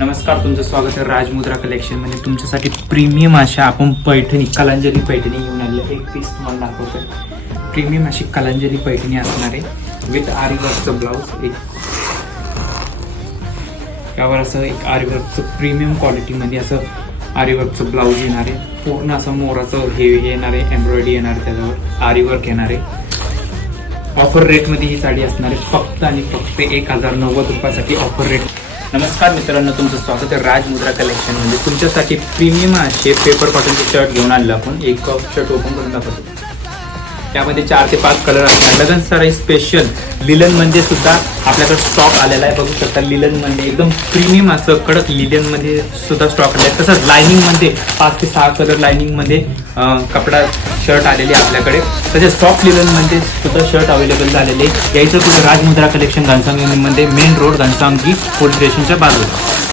नमस्कार, तुमचं स्वागत आहे राजमुद्रा कलेक्शनमध्ये। तुमच्यासाठी प्रीमियम अशा आपण पैठणी कलांजली पैठणी घेऊन आले। एक पीस तुम्हाला दाखवतोय। प्रीमियम अशी कलांजली पैठणी असणार आहे विथ आरी वर्कचं ब्लाउज। एक यावर असं एक आरी वर्कचं प्रीमियम क्वालिटीमध्ये असं आरी वर्कचं ब्लाउज येणार आहे। पूर्ण असं मोराचं हे येणार आहे, एम्ब्रॉयडरी येणार आहे, त्याच्यावर आरी वर्क येणार आहे। ऑफर रेटमध्ये ही साडी असणार आहे फक्त आणि फक्त 1090 रुपयासाठी ऑफर रेट। नमस्कार मित्रांनो, तुमचं स्वागत आहे राजमुद्रा कलेक्शनमध्ये। तुमच्यासाठी प्रीमियम असे पेपर कॉटनचे शर्ट घेऊन आलेलो आपण। एक शर्ट ओपन करून दाखवतो। त्यामध्ये 4 ते 5 कलर असतात। लगन साडी स्पेशल लिलन मध्ये सुद्धा आपल्याकडे स्टॉक आलेला आहे, बघू शकता। लिलन मध्ये एकदम प्रीमियम असं कडक लिलन मध्ये सुद्धा स्टॉक आलेला आहे। तसंच लाइनिंग मध्ये 5 ते 6 कलर लाइनिंग मध्ये कपडा शर्ट आलेले आपल्याकडे। तसेच सॉफ्ट लिलन मध्ये सुद्धा शर्ट अवेलेबल झालेले। यायचं कुठे? राजमुद्रा कलेक्शन घनसावंगी मध्ये, मेन रोड घनसावंगी पोलीस स्टेशनच्या बाजूला।